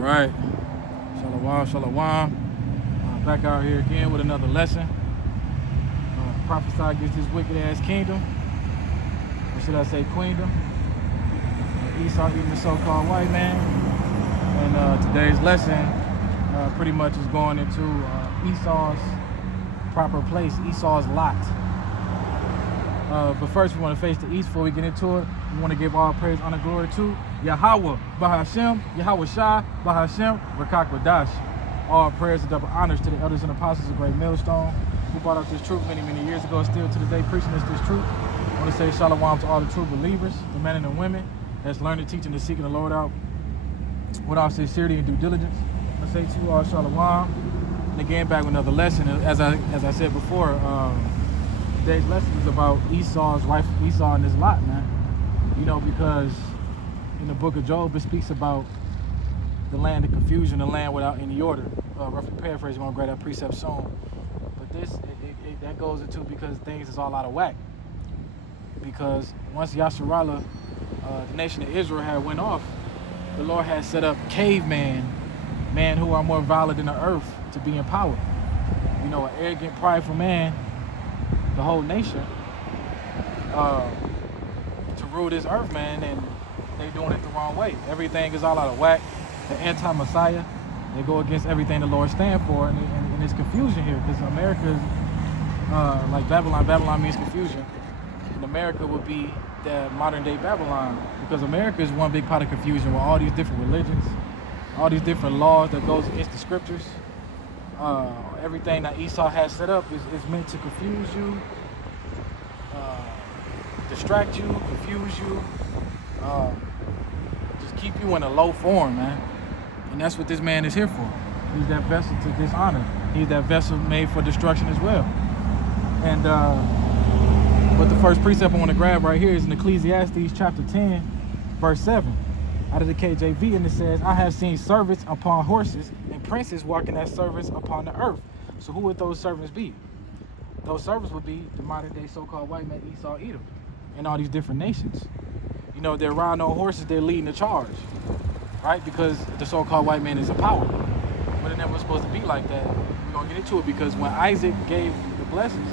Right. Shalom, shalom. Back out here again with another lesson. Prophesy against this wicked ass kingdom. Or should I say queendom? Esau eating the so-called white man. And today's lesson pretty much is going into Esau's proper place, Esau's lot. But first we want to face the east before we get into it. We want to give all praise, honor, glory to Yahweh, Bahashem, Yahweh Shah, Bahashem, Rakak Radash. All prayers and double honors to the elders and apostles of Great Millstone who brought up this truth many, many years ago, still to the day preaching us this truth. I want to say shalom to all the true believers, the men and the women that's learning, teaching, and seeking the Lord out with all sincerity and due diligence. I say to you all shalom. And again, back with another lesson. As I said before, today's lesson is about Esau's wife, Esau and his lot, man. You know, because in the book of Job, it speaks about the land of confusion, the land without any order. Roughly paraphrasing, we're going to grab that precept soon. But this, that goes into because things is all out of whack. Because once Yasharallah, the nation of Israel had went off, the Lord had set up caveman, men who are more violent than the earth, to be in power. You know, an arrogant, prideful man, the whole nation, to rule this earth, man, and they doing it the wrong way. Everything is all out of whack. The anti-Messiah, they go against everything the Lord stands for, and it's confusion here, because America is like Babylon. Babylon means confusion, and America would be the modern day Babylon, because America is one big pot of confusion with all these different religions, all these different laws that goes against the scriptures. Everything that Esau has set up is meant to confuse you, distract you, confuse you, just keep you in a low form, man. And that's what this man is here for. He's that vessel to dishonor. He's that vessel made for destruction as well. And but the first precept I want to grab right here is in Ecclesiastes chapter 10, verse 7. Out of the KJV, and it says, I have seen servants upon horses and princes walking as servants upon the earth. So who would those servants be? Those servants would be the modern day so-called white man Esau Edom and all these different nations. You know, they're riding on horses, they're leading the charge, right? Because the so-called white man is in power. But it never was supposed to be like that. We're going to get into it, because when Isaac gave the blessings,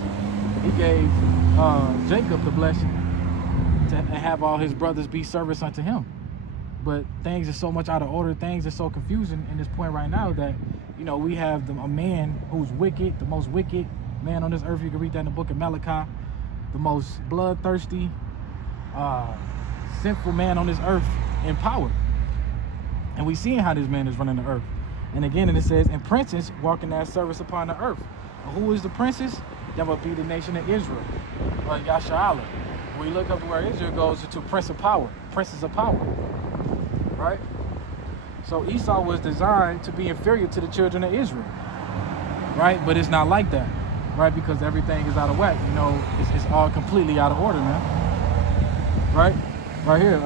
he gave Jacob the blessing to have all his brothers be servants unto him. But things are so much out of order, things are so confusing in this point right now that, you know, we have a man who's wicked, the most wicked man on this earth. You can read that in the book of Malachi. The most bloodthirsty, sinful man on this earth in power. And we seeing how this man is running the earth. And again, and it says, and princes walking as servants upon the earth. And who is the princes? That would be the nation of Israel, or Yasharallah. When you look up to where Israel goes, to prince of power, princes of power. Right? So Esau was designed to be inferior to the children of Israel. Right? But it's not like that. Right? Because everything is out of whack. You know, it's all completely out of order, man. Right? Right here,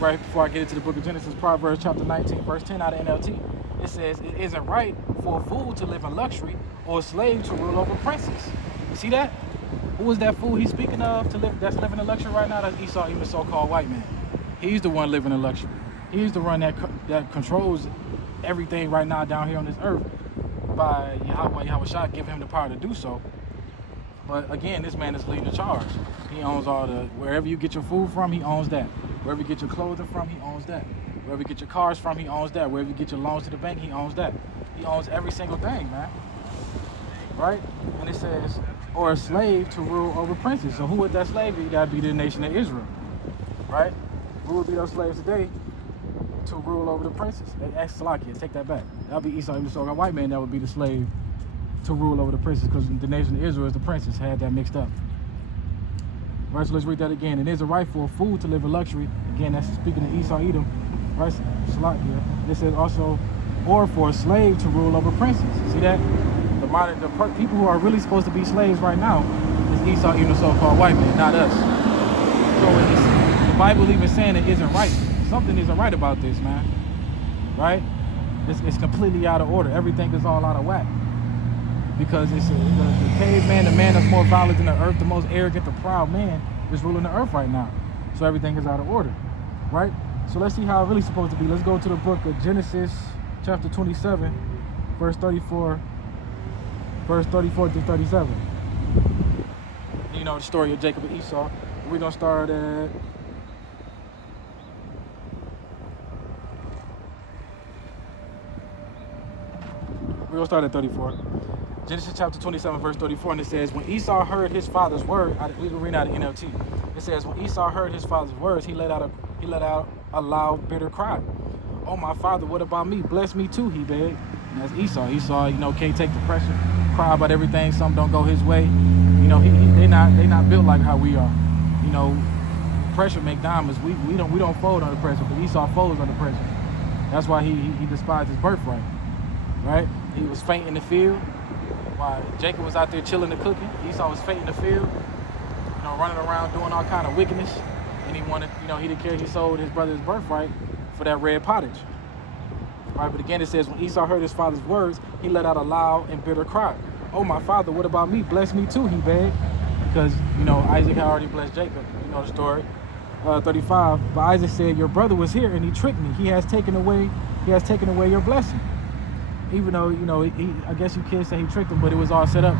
right before I get into the book of Genesis, Proverbs chapter 19, verse 10 out of NLT. It says, it isn't right for a fool to live in luxury or a slave to rule over princes. You see that? Who is that fool he's speaking of that's living in luxury right now? That's Esau, even the so-called white man. He's the one living in luxury. He's the one that controls everything right now down here on this earth by Yahweh Shah giving him the power to do so. But again, this man is leading the charge. He owns wherever you get your food from, he owns that. Wherever you get your clothing from, he owns that. Wherever you get your cars from, he owns that. Wherever you get your loans to the bank, he owns that. He owns every single thing, man. Right? And it says, or a slave to rule over princes. So who would that slave be? That would be the nation of Israel. Right? Who would be those slaves today to rule over the princes? Salakia, take that back. That would be Esau, the so-called white man. That would be the slave to rule over the princes, because the nation of Israel is the princes. Had that mixed up. Right, so let's read that again. It is a right for a fool to live in luxury. Again, that's speaking of Esau Edom. Right, Salakia. This says also, or for a slave to rule over princes. See that? The people who are really supposed to be slaves right now is Esau, even the so-called white man, not us. So the Bible even saying it isn't right. Something isn't right about this, man. Right? It's completely out of order. Everything is all out of whack. Because it's the caveman, the man that's more violent than the earth, the most arrogant, the proud man is ruling the earth right now. So everything is out of order. Right? So let's see how it's really supposed to be. Let's go to the book of Genesis chapter 27, verse 34 through 37. You know the story of Jacob and Esau. We're going to start at We're going to start at 34. Genesis chapter 27, verse 34, and it says, when Esau heard his father's word, we can read out of NLT. It says, when Esau heard his father's words, he let out a loud, bitter cry. Oh, my father, what about me? Bless me too, he begged. And that's Esau. Esau, you know, can't take the pressure, cry about everything. Something don't go his way. You know, they not built like how we are. You know, pressure make diamonds. We don't fold under pressure, but Esau folds under pressure. That's why he despised his birthright. Right? He was faint in the field. While Jacob was out there chilling and cooking, Esau was faint in the field, you know, running around doing all kind of wickedness. And he wanted, you know, he didn't care. He sold his brother's birthright for that red pottage. Right, but again it says, when Esau heard his father's words, he let out a loud and bitter cry. Oh, my father, what about me? Bless me too, he begged. Because, you know, Isaac had already blessed Jacob. You know the story. 35. But Isaac said, your brother was here and he tricked me. He has taken away your blessing. Even though, you know, I guess you can't say he tricked him, but it was all set up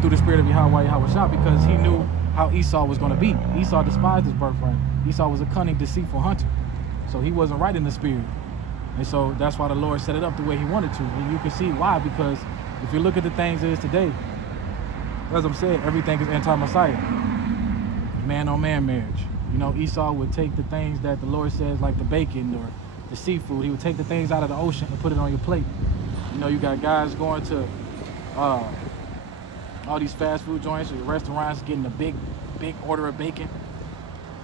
through the spirit of Yahweh because he knew how Esau was going to be. Esau despised his birthright. Esau was a cunning, deceitful hunter. So he wasn't right in the spirit. And so that's why the Lord set it up the way he wanted to. And you can see why, because if you look at the things it is today, as I'm saying, everything is anti-Messiah. Man-on-man marriage. You know, Esau would take the things that the Lord says, like the bacon or the seafood. He would take the things out of the ocean and put it on your plate. You know, you got guys going to all these fast food joints or restaurants getting a big order of bacon.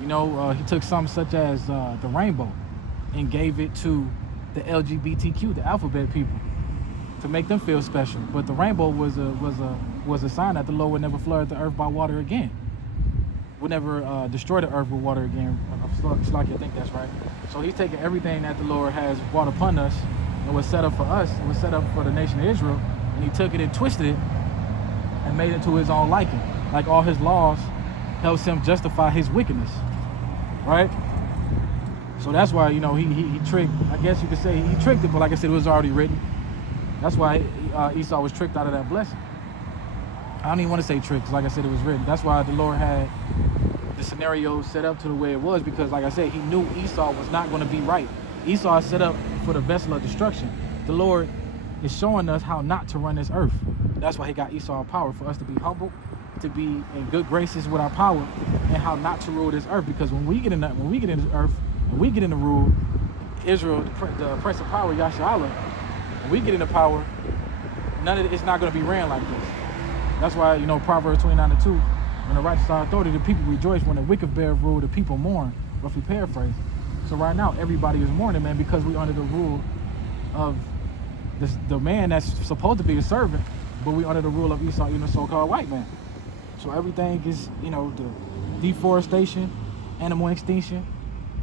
You know, he took something such as the rainbow and gave it to the LGBTQ, the alphabet people, to make them feel special. But the rainbow was a sign that the Lord would never flood the earth by water again. Would never destroy the earth with water again. I think that's right. So he's taking everything that the Lord has brought upon us and was set up for us, and was set up for the nation of Israel, and he took it and twisted it and made it to his own liking. Like all his laws helps him justify his wickedness, right? So that's why, you know, he tricked, I guess you could say he tricked it, but like I said, it was already written. That's why Esau was tricked out of that blessing. I don't even want to say tricked, because like I said, it was written. That's why the Lord had the scenario set up to the way it was, because like I said, he knew Esau was not going to be right. Esau is set up for the vessel of destruction. The Lord is showing us how not to run this earth. That's why he got Esau in power, for us to be humble, to be in good graces with our power, and how not to rule this earth. Because when we get in this earth, and we get into rule, Israel, the prince of power, Yasharallah, when we get into power, none of it's not going to be ran like this. That's why, you know, Proverbs 29:2, when the righteous are authority, the people rejoice. When the wicked bear rule, the people mourn. Roughly paraphrase. So right now, everybody is mourning, man, because we're under the rule of the man that's supposed to be a servant, but we're under the rule of Esau, you know, so-called white man. So everything is, you know, the deforestation, animal extinction.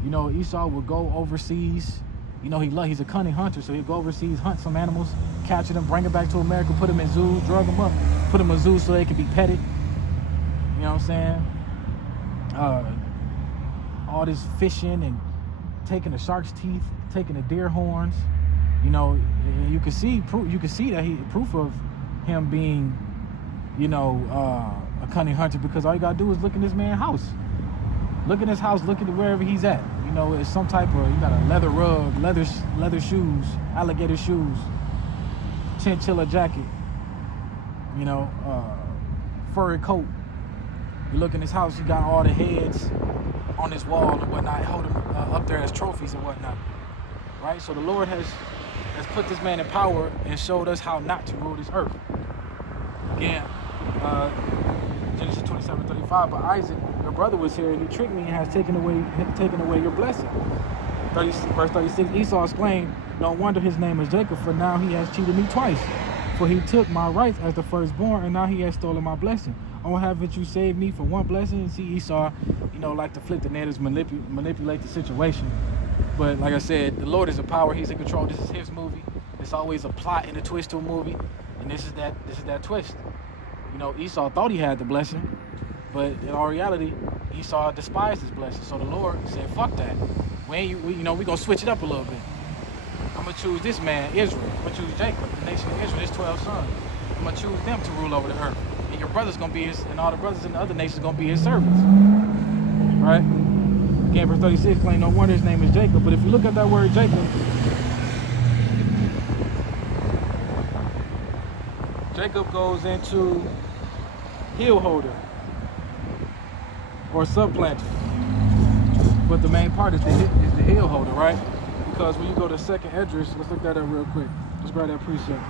You know, Esau will go overseas. You know, he's a cunning hunter, so he'll go overseas, hunt some animals, capture them, bring them back to America, put them in zoos, drug them up, put them in zoos so they can be petted. You know what I'm saying? All this fishing and taking the shark's teeth, taking the deer horns. You know, you can see that proof of him being, you know, a cunning hunter, because all you gotta do is look in this man's house. Look at his house, look at wherever he's at. You know, it's some type of, you got a leather rug, leather shoes, alligator shoes, chinchilla jacket, you know, furry coat. You look in his house, you got all the heads on his wall and whatnot, hold them up there as trophies and whatnot, right? So the Lord has put this man in power and showed us how not to rule this earth. Again, Genesis 27:35. But Isaac, your brother, was here, and he tricked me and has taken away your blessing. Verse 36. Esau exclaimed, no wonder his name is Jacob, for now he has cheated me twice. For he took my rights as the firstborn, and now he has stolen my blessing. Oh, haven't you saved me for one blessing? And see, Esau, you know, like to flip the narratives, manipulate the situation. But like I said, the Lord is a power. He's in control. This is his movie. There's always a plot and a twist to a movie, and this is that twist. You know, Esau thought he had the blessing, but in all reality, Esau despised his blessing. So the Lord said, "Fuck that. We're gonna switch it up a little bit. I'm going to choose this man, Israel. I'm going to choose Jacob, the nation of Israel, his 12 sons. I'm going to choose them to rule over the earth. And your brother's going to be his, and all the brothers in the other nations going to be his servants. Right? Again, verse 36 claim no wonder his name is Jacob. But if you look at that word Jacob, Jacob goes into heel holder or supplanter. But the main part is the heel holder, right? Because when you go to second Esdras, let's look that up real quick. Let's grab that precept.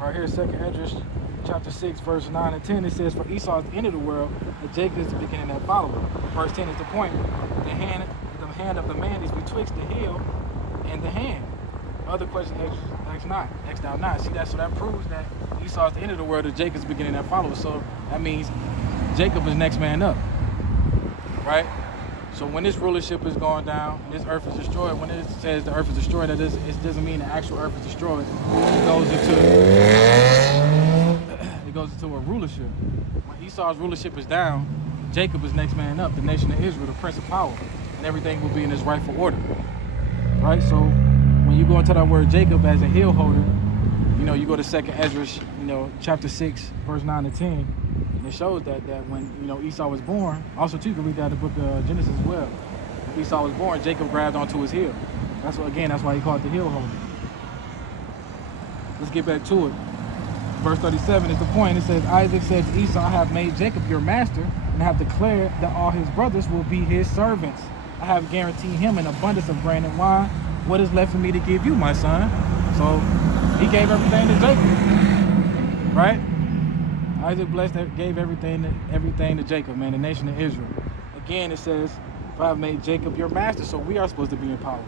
Right here, second Esdras, chapter 6, verse 9 and 10, it says, for Esau is the end of the world, and Jacob is the beginning that followeth. Verse 10 is the point. The hand of the man is betwixt the heel and the hand. Other question, X not, X thou not. See that? So that proves that Esau is the end of the world, and Jacob is the beginning that followeth. So that means Jacob is next man up. Right? So when this rulership is going down, and this earth is destroyed, when it says the earth is destroyed, it doesn't mean the actual earth is destroyed. It goes into a rulership. When Esau's rulership is down, Jacob is next man up, the nation of Israel, the prince of power, and everything will be in its rightful order. Right? So when you go into that word Jacob as a heel holder, you know, you go to second Esdras, you know, chapter 6, verse 9 to 10, and it shows that when, you know, Esau was born, also too, you can read that in the book of Genesis as well. When Esau was born, Jacob grabbed onto his heel. That's why he called it the heel holder. Let's get back to it. Verse 37 is the point. It says, Isaac said to Esau, I have made Jacob your master, and I have declared that all his brothers will be his servants. I have guaranteed him an abundance of grain and wine. What is left for me to give you, my son? So he gave everything to Jacob, right? Isaac gave everything to Jacob, man, the nation of Israel. Again, it says, if I have made Jacob your master, so we are supposed to be in power.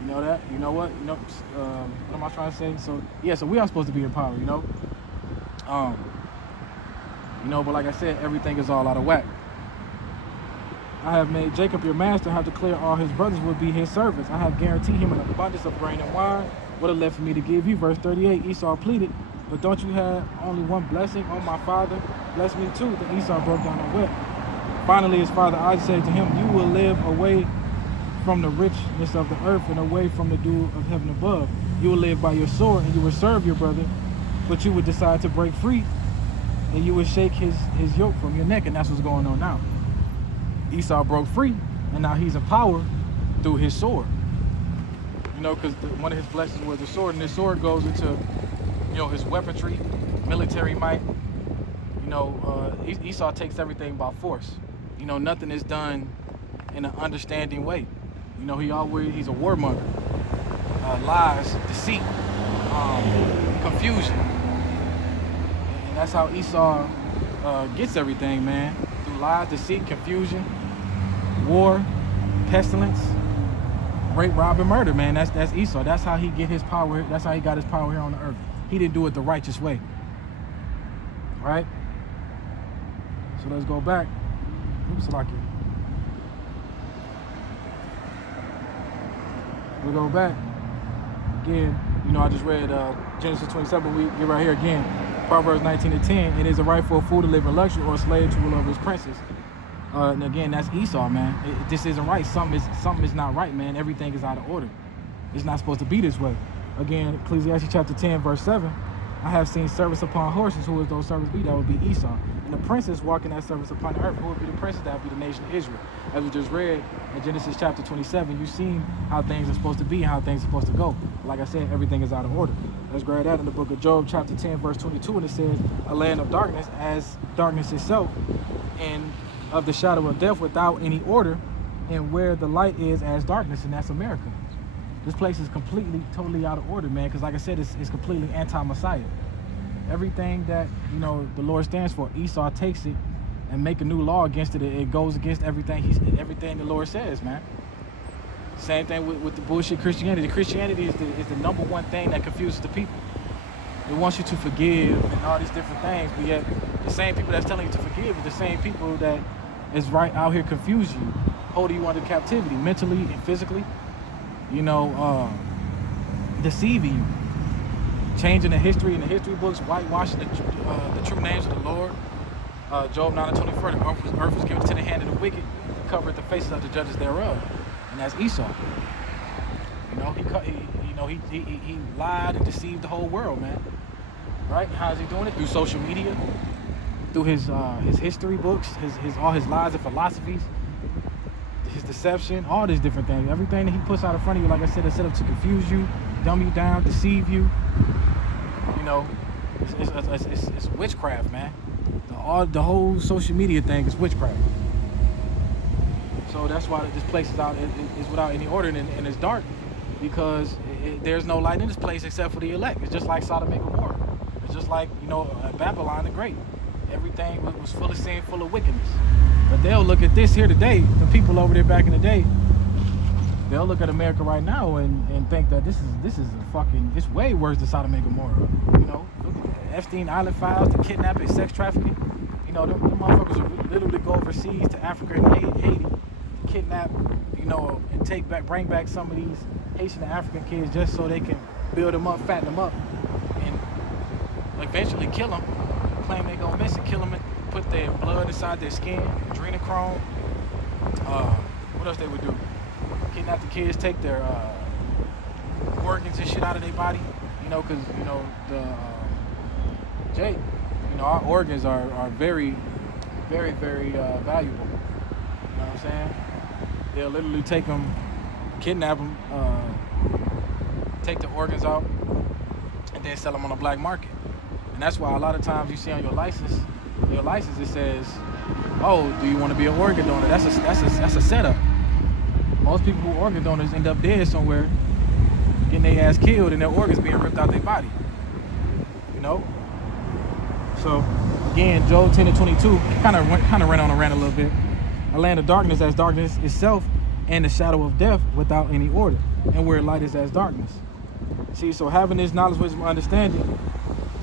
You know that? You know what? You know, what am I trying to say? So yeah, so we are supposed to be in power, you know? But like I said, everything is all out of whack. I have made Jacob your master, I have declared all his brothers will be his servants. I have guaranteed him an abundance of grain and wine. What is left for me to give you? Verse 38, Esau pleaded, but don't you have only one blessing? Oh, my father, bless me too. Then Esau broke down and wept. Finally, his father Isaac said to him, you will live away from the richness of the earth and away from the dew of heaven above. You will live by your sword, and you will serve your brother, but you would decide to break free, and you would shake his yoke from your neck, and that's what's going on now. Esau broke free, and now he's in power through his sword. You know, because one of his blessings was the sword, and his sword goes into, you know, his weaponry, military might. You know, Esau takes everything by force. You know, nothing is done in an understanding way. You know, he's a warmonger. Lies, deceit, confusion. And that's how Esau gets everything, man. Through lies, deceit, confusion, war, pestilence, rape, rob, and murder, man. That's Esau. That's how he get his power. That's how he got his power here on the earth. He didn't do it the righteous way. Right? So let's go back. Oops, like it. We'll go back. Again, you know, I just read Genesis 27, we get right here again. Proverbs 19 and 10, it is a right for a fool to live in luxury or a slave to rule over his princes. And again, that's Esau, man. This isn't right. Something is not right, man. Everything is out of order. It's not supposed to be this way. Again, Ecclesiastes chapter 10, verse 7. I have seen servants upon horses. Who would those servants be? That would be Esau. And the princes walking that service upon the earth. Who would be the princes? That would be the nation of Israel. As we just read in Genesis chapter 27, you've seen how things are supposed to be and how things are supposed to go. Like I said, everything is out of order. Let's grab that in the book of Job chapter 10, verse 22, and it says, a land of darkness as darkness itself, and of the shadow of death without any order, and where the light is as darkness, and that's America. This place is completely, totally out of order, man, because like I said, it's completely anti-Messiah. Everything that, you know, the Lord stands for, Esau takes it and make a new law against it. It goes against everything the Lord says, man. Same thing with the bullshit Christianity. Christianity is the number one thing that confuses the people. It wants you to forgive and all these different things, but yet the same people that's telling you to forgive is the same people that is right out here confusing you, holding you under captivity, mentally and physically, you know, deceiving you. changing the history in the history books, whitewashing the true names of the Lord. Job 9:24, the earth was given to the hand of the wicked, covered the faces of the judges thereof, and that's Esau. He lied and deceived the whole world, man. Right? How is he doing it? Through social media, through his history books, all his lies and philosophies, his deception, all these different things. Everything that he puts out in front of you, like I said, is set up to confuse you, dumb you down, deceive you. It's witchcraft, man. The whole social media thing is witchcraft. So that's why this place is without any order, and it's dark, because there's no light in this place except for the elect. It's just like Sodom and Gomorrah. It's just like, Babylon the Great. Everything was full of sin, full of wickedness. But they'll look at this here today, the people over there back in the day, they'll look at America right now and think that this is it's way worse than Sodom and Gomorrah. Look at the Epstein Island files, the kidnapping, sex trafficking. Them motherfuckers will literally go overseas to Africa and Haiti, kidnap, and bring back some of these Haitian and African kids just so they can build them up, fatten them up, and eventually kill them. Claim they gonna miss it, kill them, and put their blood inside their skin, adrenochrome. What else they would do? Kidnap the kids, take their organs and shit out of their body. Because Jake, our organs are very, very, very valuable. You know what I'm saying? They'll literally take them, kidnap them, take the organs out, and then sell them on the black market. And that's why a lot of times you see on your license it says, "Oh, do you want to be an organ donor?" That's a setup. Most people who are organ donors end up dead somewhere, getting their ass killed, and their organs being ripped out their body. So again, Job 10:22 kind of ran on a rant a little bit. A land of darkness as darkness itself, and the shadow of death without any order, and where light is as darkness. See, so having this knowledge, wisdom, understanding,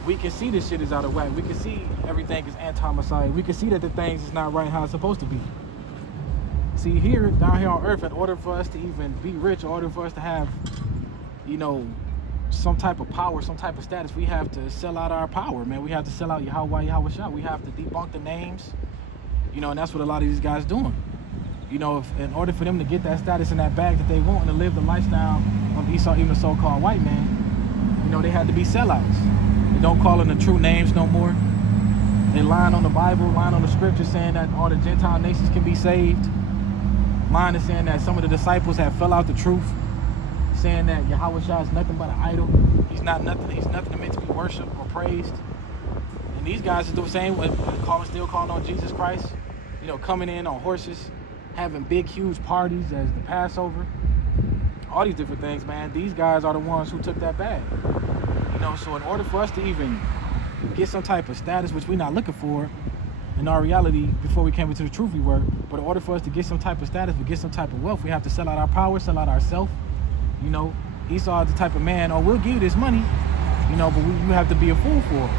we can see this shit is out of whack. We can see everything is anti-Messiah. We can see that the things is not right how it's supposed to be. See, down here on earth, in order for us to even be rich, in order for us to have, some type of power, some type of status, we have to sell out our power, man. We have to sell out Yahweh, Yahweh. We have to debunk the names, and that's what a lot of these guys doing. If in order for them to get that status in that bag that they want and to live the lifestyle of Esau, even the so-called white man, they had to be sellouts. They don't call them the true names no more. They lying on the Bible, lying on the scripture, saying that all the Gentile nations can be saved. Lying is saying that some of the disciples have fell out the truth, saying that Yahweh Shah is nothing but an idol. He's nothing meant to be worshipped or praised. And these guys are the same, still calling on Jesus Christ, coming in on horses, having big, huge parties as the Passover. All these different things, man. These guys are the ones who took that bag. So in order for us to even get some type of status, which we're not looking for, in our reality, before we came into the truth we were, but in order for us to get some type of status, we get some type of wealth, we have to sell out our power, sell out ourselves. Esau is the type of man, we'll give you this money, but you have to be a fool for it.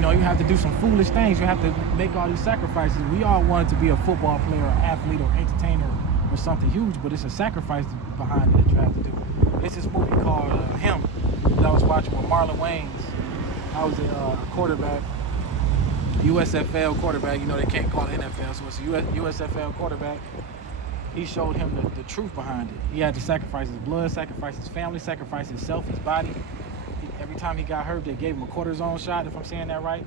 You have to do some foolish things. You have to make all these sacrifices. We all wanted to be a football player, or athlete, or entertainer, or something huge, but it's a sacrifice behind it that you have to do. It's this movie called Him that I was watching with Marlon Wayans. I was a quarterback, USFL quarterback. They can't call it NFL, so it's a USFL quarterback. He showed him the truth behind it. He had to sacrifice his blood, sacrifice his family, sacrifice himself, his body. Every time he got hurt, they gave him a cortisone shot, if I'm saying that right.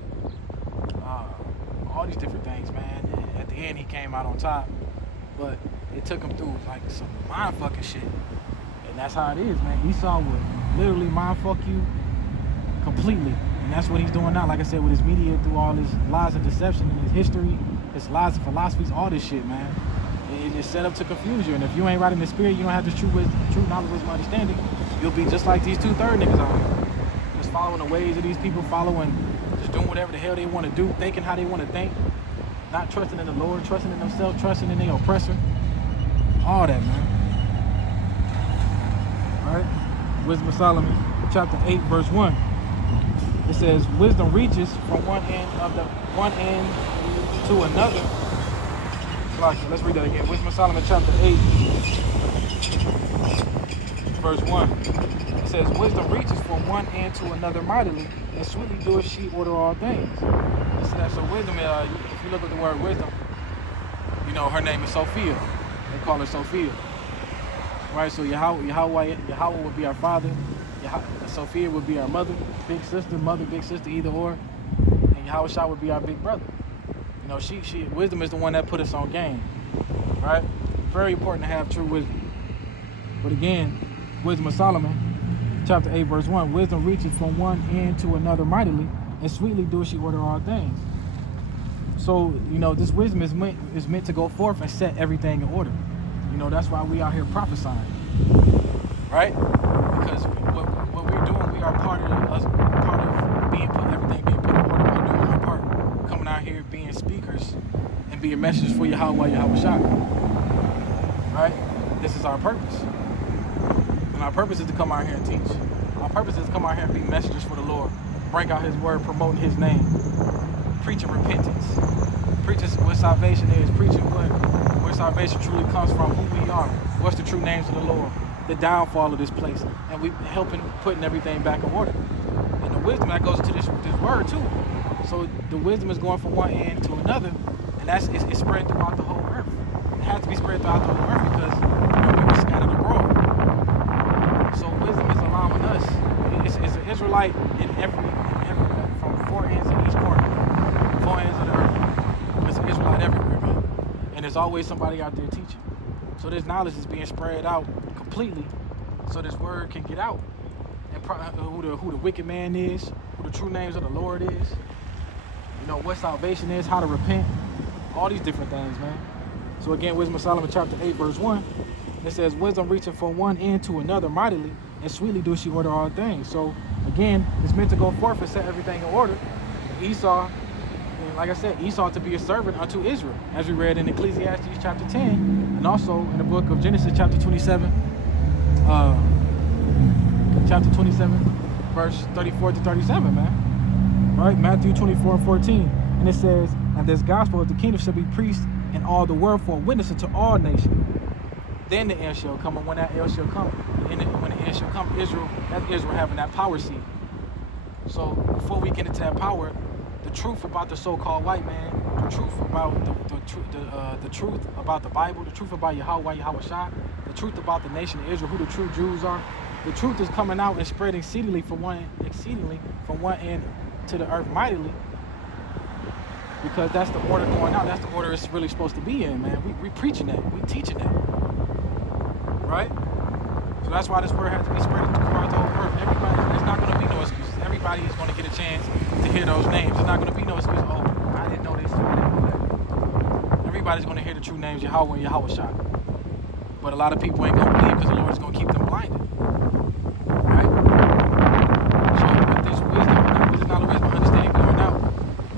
All these different things, man. And at the end, he came out on top. But it took him through, some mind-fucking shit. And that's how it is, man. Esau would literally mind-fuck you completely. And that's what he's doing now, like I said, with his media, through all his lies and deception and his history, his lies and philosophies, all this shit, man. It's set up to confuse you. And if you ain't right in the spirit, you don't have this true knowledge, wisdom, understanding, you'll be just like these 2/3 niggas out here. Just following the ways of these people, just doing whatever the hell they want to do, thinking how they want to think, not trusting in the Lord, trusting in themselves, trusting in their oppressor. All that, man. All right? Wisdom of Solomon, chapter 8, verse 1. It says, wisdom reaches from one end to another. Let's read that again. Wisdom of Solomon, chapter 8, verse 1. It says, wisdom reaches from one end to another mightily, and sweetly doeth she order all things. Listen, that. So wisdom, if you look at the word wisdom, her name is Sophia. They call her Sophia. Right? So Yahweh would be our father. Sophia would be our mother, big sister, either or. And Yahushua would be our big brother. Wisdom is the one that put us on game. Right? Very important to have true wisdom. But again, wisdom of Solomon, chapter 8, verse 1, wisdom reaches from one end to another mightily, and sweetly doeth she order all things. So, this wisdom is meant to go forth and set everything in order. That's why we out here prophesying. Right? Because what we're doing, we are part of everything being put in order by doing our part. Coming out here being speakers and being messengers for Yahushua. Right? This is our purpose. And our purpose is to come out here and teach. Our purpose is to come out here and be messengers for the Lord. Bring out his word, promoting his name. Preaching repentance. Preaching what salvation is. Preaching where salvation truly comes from, who we are. What's the true names of the Lord. The downfall of this place. And we helping putting everything back in order. And the wisdom that goes into this word too. So the wisdom is going from one end to another. And it's spread throughout the whole earth. It has to be spread throughout the whole earth because we were scattered abroad. So wisdom is allowing us. It's an Israelite in every from four ends in each corner, four ends of the earth. It's an Israelite everywhere, man. And there's always somebody out there teaching. So this knowledge is being spread out completely, so this word can get out. And who the wicked man is, who the true names of the Lord is. What salvation is, how to repent, all these different things, man. So again, Wisdom of Solomon chapter 8, verse 1. It says, wisdom reaching from one end to another mightily, and sweetly doeth she order all things. So again, it's meant to go forth and set everything in order. Esau, and like I said, Esau to be a servant unto Israel, as we read in Ecclesiastes chapter 10, and also in the book of Genesis chapter 27, verse 34 to 37, man. Right? Matthew 24 and 14. And it says, and this gospel of the kingdom shall be preached in all the world for a witness unto all nations. Then the end shall come, and when that end shall come, when the end shall come, Israel having that power seat. So before we get into that power, the truth about the so-called white man, the truth about the truth about the Bible, the truth about Yahushua, the truth about the nation of Israel, who the true Jews are, the truth is coming out and spreading exceedingly from one end to the earth mightily. Because that's the order going out. That's the order it's really supposed to be in, man. We preaching that. We teaching that. Right? So that's why this word has to be spread throughout the whole earth. There's not going to be no excuses. Everybody is going to get a chance to hear those names. There's not going to be no excuse. Oh, I didn't know this. I didn't know that. Everybody's going to hear the true names, Yahweh and Yahushua. But a lot of people ain't going to believe because the Lord is going to keep them blinded. Right? So with this wisdom, this knowledge, wisdom, understanding going out,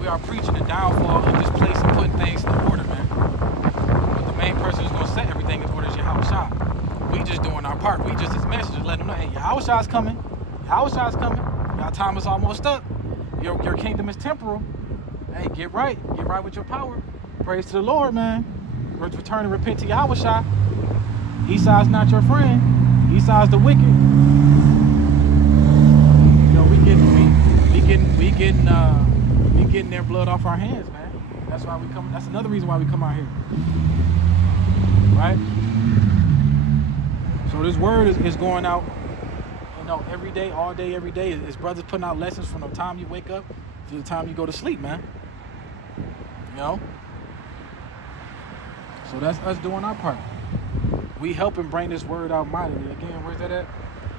we are preaching the downfall of this place and putting things in order, man. But the main person who's going to set everything in order is Yahushua. We just doing our part. We just as messengers letting them know, hey, Yahushua's coming. Yahushua's coming. Y'all time is almost up. Your kingdom is temporal. Hey, get right. Get right with your power. Praise to the Lord, man. Return and repent to Yahushua. Esau's not your friend. Esau's the wicked. We getting their blood off our hands, man. That's why we come. That's another reason why we come out here. Right? So this word is going out, every day, all day, every day. His brothers putting out lessons from the time you wake up to the time you go to sleep, man. So that's us doing our part. We helping bring this word out mightily. Again, where's that at?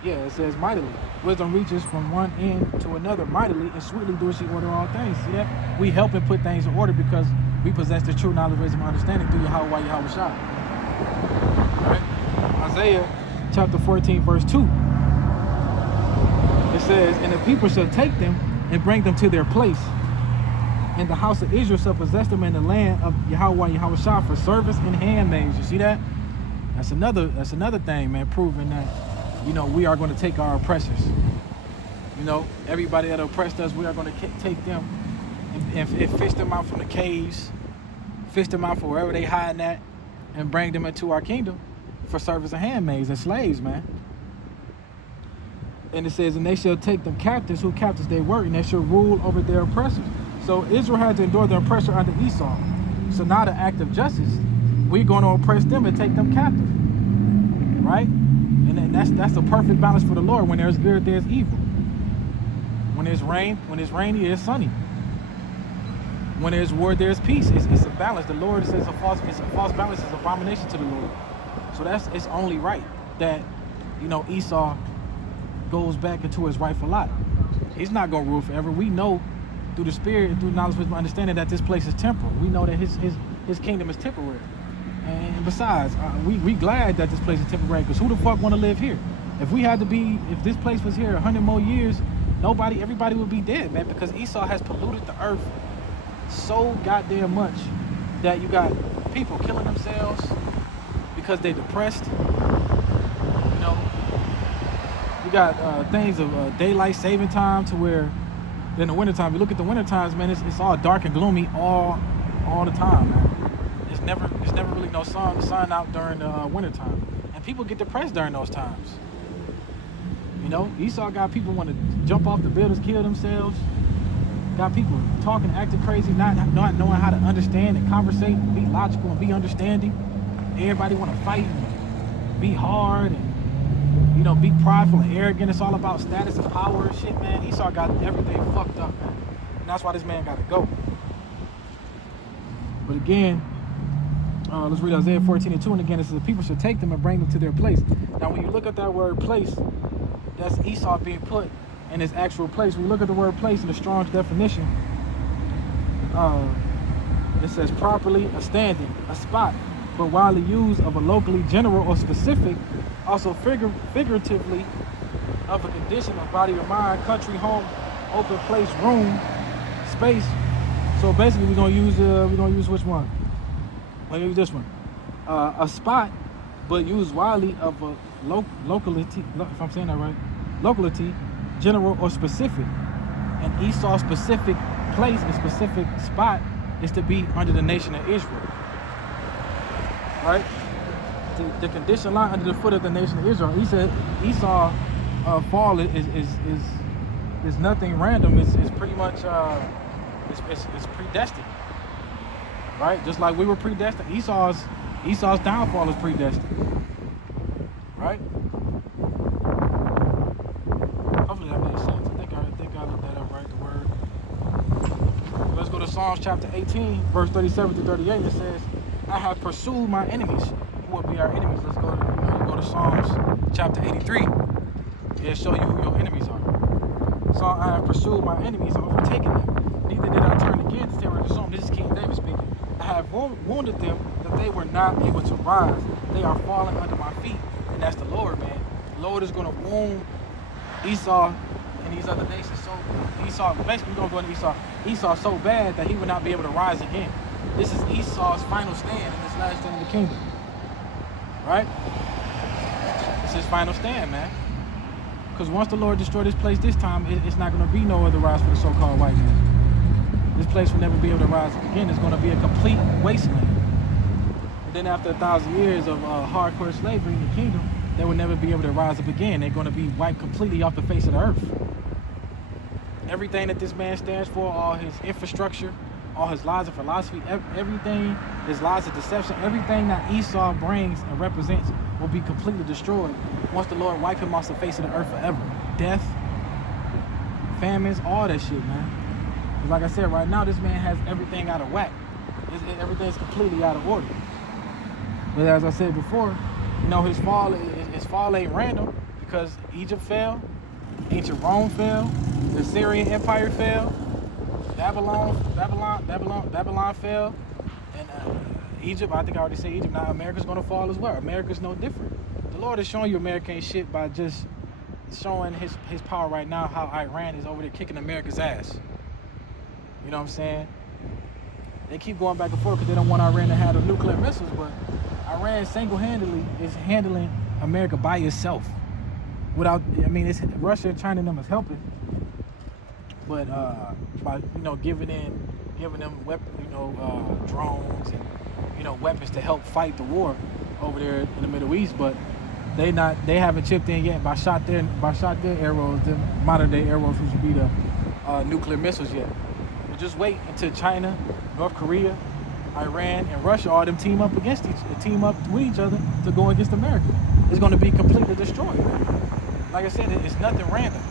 Yeah, it says mightily. Wisdom reaches from one end to another mightily, and sweetly doeth she order all things. See that? We helping put things in order because we possess the true knowledge, wisdom, and understanding through Yahushua. Right? Isaiah chapter 14, verse 2. It says, and the people shall take them and bring them to their place. And the house of Israel shall possess them in the land of Yahushua for service and handmaids. You see that? That's another thing, man, proving that, we are going to take our oppressors. Everybody that oppressed us, we are going to take them and fish them out from the caves, fish them out from wherever they hiding at, and bring them into our kingdom for service and handmaids and slaves, man. And it says, and they shall take them captives who captives they were, and they shall rule over their oppressors. So Israel had to endure the oppressor under Esau. So now the act of justice, we're going to oppress them and take them captive, right? And then that's the perfect balance for the Lord. When there's good, there's evil. When there's rainy, there's sunny. When there's war, there's peace. It's a balance. The Lord says it's a false balance. It's an abomination to the Lord. So it's only right that, you know, Esau goes back into his rightful lot. He's not going to rule forever. We know through the Spirit and through knowledge, wisdom, understanding that this place is temporal. We know that his kingdom is temporary. And besides, we glad that this place is temporary, because who the fuck want to live here? If this place was here 100 more years, everybody would be dead, man, because Esau has polluted the earth so goddamn much that you got people killing themselves because they're depressed. You know, you got things of daylight saving time, to where in the wintertime, you look at the winter times, man, it's all dark and gloomy all the time, man. It's never really no sun out during the wintertime, and people get depressed during those times. You know, Esau got people want to jump off the buildings, kill themselves. Got people talking, acting crazy, not knowing how to understand and conversate, be logical and be understanding. Everybody want to fight and be hard and, you know, be prideful and arrogant. It's all about status and power and shit, man. Esau got everything fucked up, man. And that's why this man got to go. But again, let's read Isaiah 14:2, and again it says, the people should take them and bring them to their place. Now when you look at that word place, that's Esau being put in his actual place. When you look at the word place in the Strong's definition, it says properly a standing, a spot, but widely used of a locally general or specific, also figuratively of a condition of body or mind, country, home, open place, room, space. So basically we're gonna use which one? We're gonna use this one. A spot, but used widely of a locality, if I'm saying that right, locality, general or specific. And Esau's specific place and specific spot is to be under the nation of Israel, right? The condition line under the foot of the nation of Israel. He said Esau fall is nothing random. It's pretty much it's predestined, right? Just like we were predestined. Esau's downfall is predestined, right? Hopefully that makes sense. I think I looked that up right, the word. Let's go to Psalms chapter 18, verse 37 to 38. It says, I have pursued my enemies. Who will be our enemies? Let's go to Psalms chapter 83. It'll show you who your enemies are. So I have pursued my enemies and overtaken them. Neither did I turn again to terror to Psalm. This is King David speaking. I have wounded them that they were not able to rise. They are falling under my feet. And that's the Lord, man. The Lord is going to wound Esau and these other nations. So Esau, basically we're going to go into Esau. Esau so bad that he would not be able to rise again. This is Esau's final stand in this last stand of the kingdom. Right? It's his final stand, man. Because once the Lord destroyed this place this time, it's not going to be no other rise for the so-called white man. This place will never be able to rise up again. It's going to be a complete wasteland. And then after 1,000 years of hardcore slavery in the kingdom, they will never be able to rise up again. They're going to be wiped completely off the face of the earth. Everything that this man stands for, all his infrastructure, all his lies of philosophy, everything, his lies of deception, everything that Esau brings and represents will be completely destroyed once the Lord wipe him off the face of the earth forever. Death, famines, all that shit, man. Because like I said, right now this man has everything out of whack. Everything's completely out of order. But as I said before, you know, his fall ain't random, because Egypt fell, ancient Rome fell, the Syrian Empire fell, Babylon fell, and Egypt, I think I already said Egypt. Now America's gonna fall as well. America's no different. The Lord is showing you America ain't shit by just showing his power right now, how Iran is over there kicking America's ass. You know what I'm saying? They keep going back and forth because they don't want Iran to have the nuclear missiles, but Iran single-handedly is handling America by itself. Without, I mean, it's Russia and China and them is helping, but by giving them drones and weapons to help fight the war over there in the Middle East. But They haven't chipped in yet by shot their arrows, the modern day arrows, which would be the nuclear missiles yet. But just wait until China, North Korea, Iran, and Russia all them team up with each other to go against America. It's going to be completely destroyed. Like I said, it's nothing random.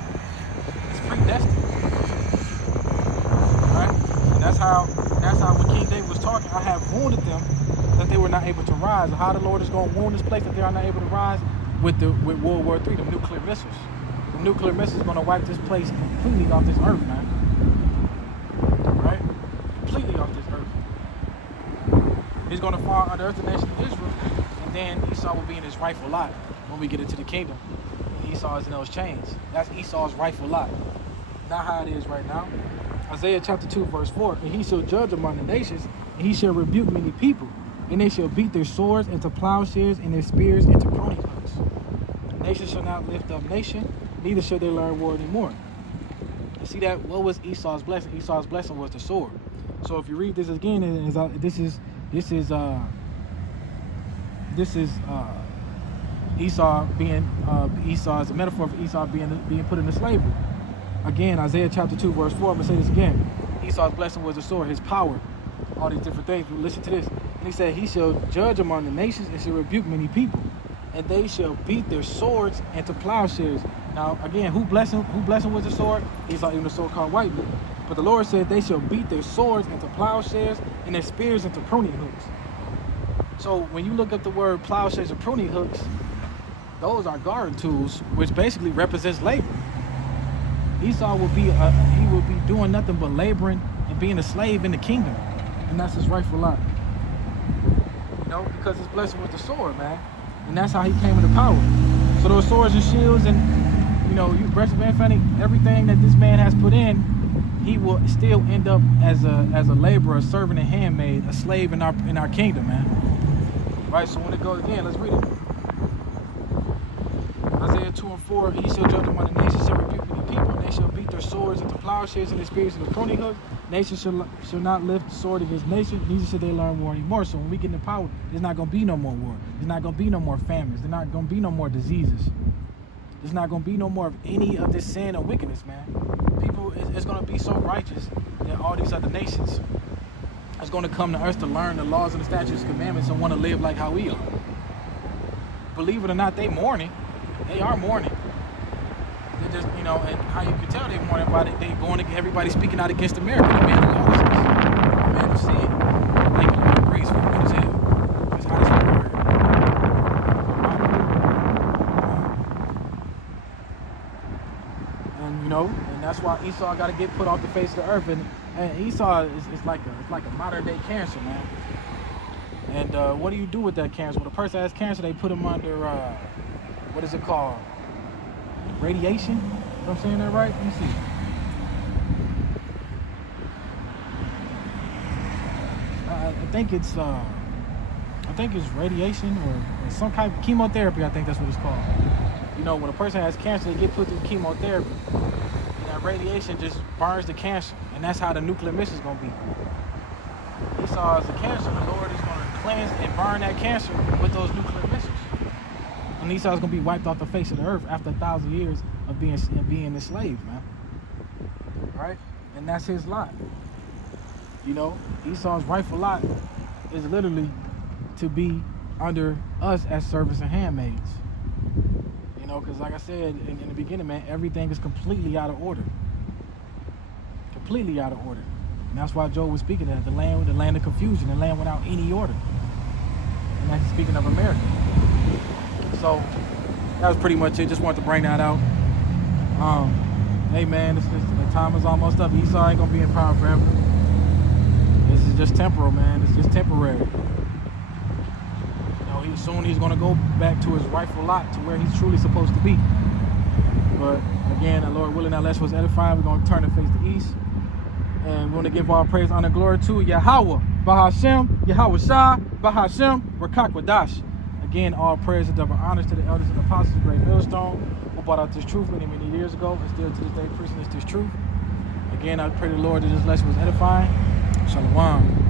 It's predestined. Right? And that's how when King David was talking, I have wounded them that they were not able to rise. How the Lord is going to wound this place that they are not able to rise with World War III, the nuclear missiles. The nuclear missiles going to wipe this place completely off this earth, man. Right? Completely off this earth. He's going to fall under the nation of Israel, and then Esau will be in his rightful lot when we get into the kingdom. And Esau is in those chains. That's Esau's rightful lot. Not how it is right now. Isaiah chapter 2, verse 4, and he shall judge among the nations, and he shall rebuke many people, and they shall beat their swords into plowshares and their spears into pruning hooks. Nation shall not lift up nation, neither shall they learn war anymore. You see that? What was Esau's blessing? Esau's blessing was the sword. So if you read this again, this is Esau being Esau is a metaphor for Esau being put into slavery. Again, Isaiah chapter 2, verse 4, I'm going to say this again. Esau's blessing was the sword, his power, all these different things. But listen to this. And he said, he shall judge among the nations and shall rebuke many people, and they shall beat their swords into plowshares. Now, again, who blessing was the sword? Esau, even the sword called white man. But the Lord said they shall beat their swords into plowshares and their spears into pruning hooks. So when you look up the word plowshares and pruning hooks, those are garden tools, which basically represents labor. Esau will be doing nothing but laboring and being a slave in the kingdom, and that's his rightful lot. You know, because his blessing was the sword, man, and that's how he came into power. So those swords and shields, and you breastplate and fanny, everything that this man has put in, he will still end up as a laborer, a servant, and handmaid, a slave in our kingdom, man. Right. So when it goes again, let's read it. Isaiah 2 and 4, he shall judge among the nations, shall rebuke many people, and they shall beat their swords into plowshares and their spears into pruning hooks. Nation shall not lift sword against nation, neither shall they learn war anymore. So when we get into power, there's not going to be no more war. There's not going to be no more famines. There's not going to be no more diseases. There's not going to be no more of any of this sin or wickedness, man. People, it's going to be so righteous that all these other nations is going to come to us to learn the laws and the statutes and commandments and want to live like how we are. Believe it or not, they mourning. They are mourning. They just, and how you can tell they mourning about it, they going to everybody speaking out against America, the man of lawlessness, the man of sin. Like the Lord agrees for good as hell. That's how this works. And that's why Esau got to get put off the face of the earth. And Esau is like a modern day cancer, man. And what do you do with that cancer? When a person has cancer, they put him under what is it called? Radiation? If I'm saying that right? Let me see. I think it's radiation or some kind of chemotherapy. I think that's what it's called. When a person has cancer, they get put through chemotherapy. And that radiation just burns the cancer. And that's how the nuclear missile is going to be. Esau is a cancer. The Lord is going to cleanse and burn that cancer with those nuclear missiles. And Esau is going to be wiped off the face of the earth after 1,000 years of being enslaved, man. Right? And that's his lot. Esau's rightful lot is literally to be under us as servants and handmaids. Because like I said in the beginning, man, everything is completely out of order. Completely out of order. And that's why Job was speaking of the land of confusion, the land without any order. And that's speaking of America. So that was pretty much it. Just wanted to bring that out. Hey man, the time is almost up. Esau ain't gonna be in power forever. This is just temporal, man. It's just temporary. Soon he's gonna go back to his rightful lot, to where he's truly supposed to be. But again, the Lord willing, that less was edifying. We're gonna turn and face the east. And we're going to give all praise, honor, glory to Yahweh, Bahashem, Yahweh Shah, Bahashem, Rakak Wadash. Again, all praise and double honors to the elders and apostles of Great Millstone, who brought out this truth many, many years ago, and still to this day preaching this truth. Again, I pray the Lord that this lesson was edifying. Shalom.